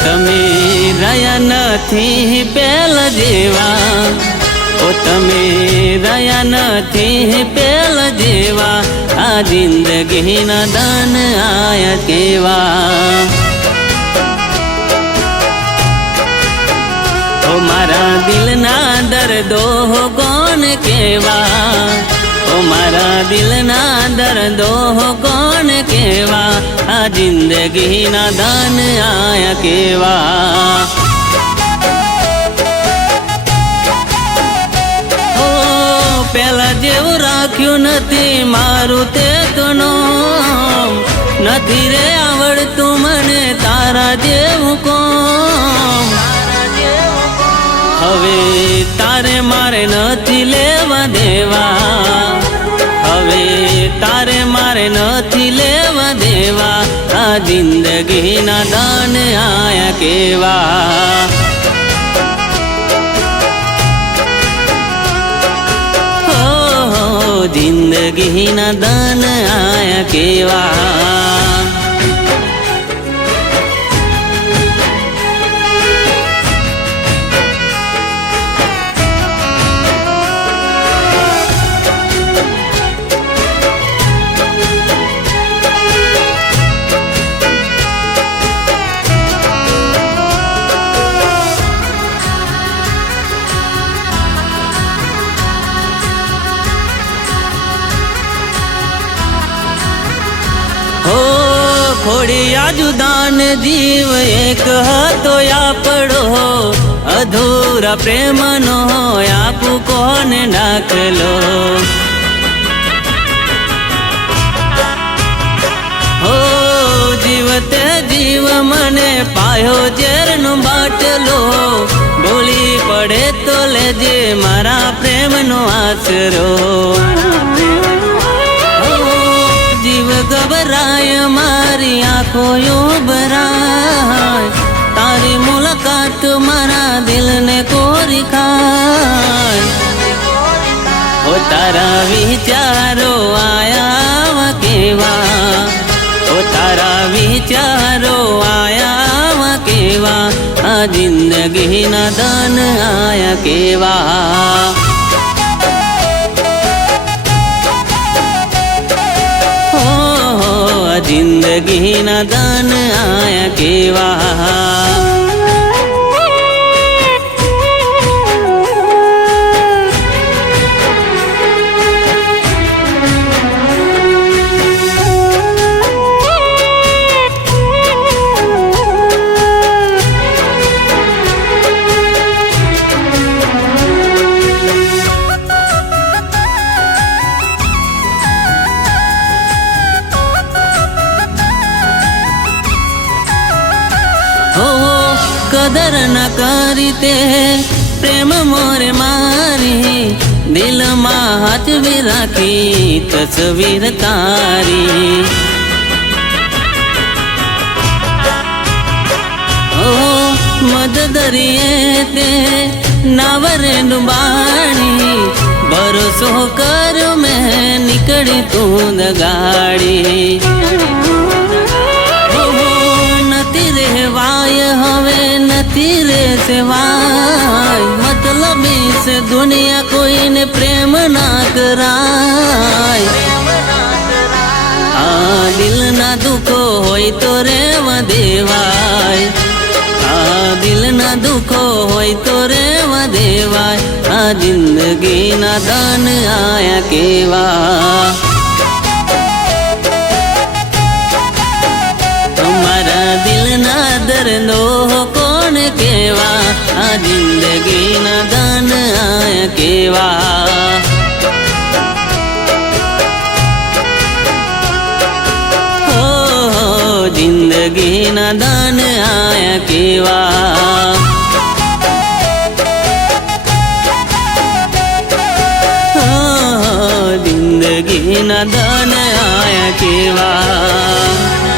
તમે રહ્યા નથી પેલા જેવા, ઓ તમે રહ્યા નથી પેલા જેવા, આ જિંદગીના દાન આયા કેવા। ઓ મારા દિલના દર્દો કોણ કેવા, ઓ મારા દિલના દર્દો કોણ કેવા, આ જિંદગીના દાન આયા કેવા। ઓ પેલા જેવું રાખ્યું નથી મારું તે તો નામ, નથી રે આવડતું મને તારા જેવું કોમ। હવે તારે મારે નથી લેવા દેવા, હવે તારે મારે નથી લેવા દેવા, આ જિંદગીના દાન આયા કેવા। હો જિંદગીના દાન આયા કેવા। ખોડિયા જુદાન જીવ એક હતો આપણો, અધૂરા પ્રેમનો આપું કોને દાખલો। હો જીવતે જીવ મને પાયો ઝેરનો બાટલો, ભૂલી પડે તો લેજે મારા પ્રેમનો આશરો। જીવ ગભરાય મારી આંખો ભરાય, તારી મુલાકાત મારા દિલને કોરી ખાય। ઓ તારા વિચારો આયા કેવા, ઓ તારા વિચારો આયા કેવા, આ જિંદગીના દાન આયા કેવા। જિંદગીના દાન આયા કેવા। કદર ન કરી તે પ્રેમ મોરે મારી, દિલમાં હાચવી રાખી તસવીર તારી। ઓ મદદરીએ તે નાવરે ડુબાણી, ભરોસો કર મેં નીકળી તું દગાડી। રહેવાય હવે નથી રે સેવાય, મતલબી સે દુનિયા કોઈને પ્રેમ ના કરાય। આ દિલના દુખો હોય તો રેવા દેવાય, આ દિલના દુખો હોય તો રેવા દેવાય, આ જિંદગીના દાન આયા કેવા। દિલના દર્દો કોણ કેવા, આ જિંદગીના દાન આયા કેવા। હો જિંદગીના દાન આયા કેવા। જિંદગીના દાન આયા કેવા।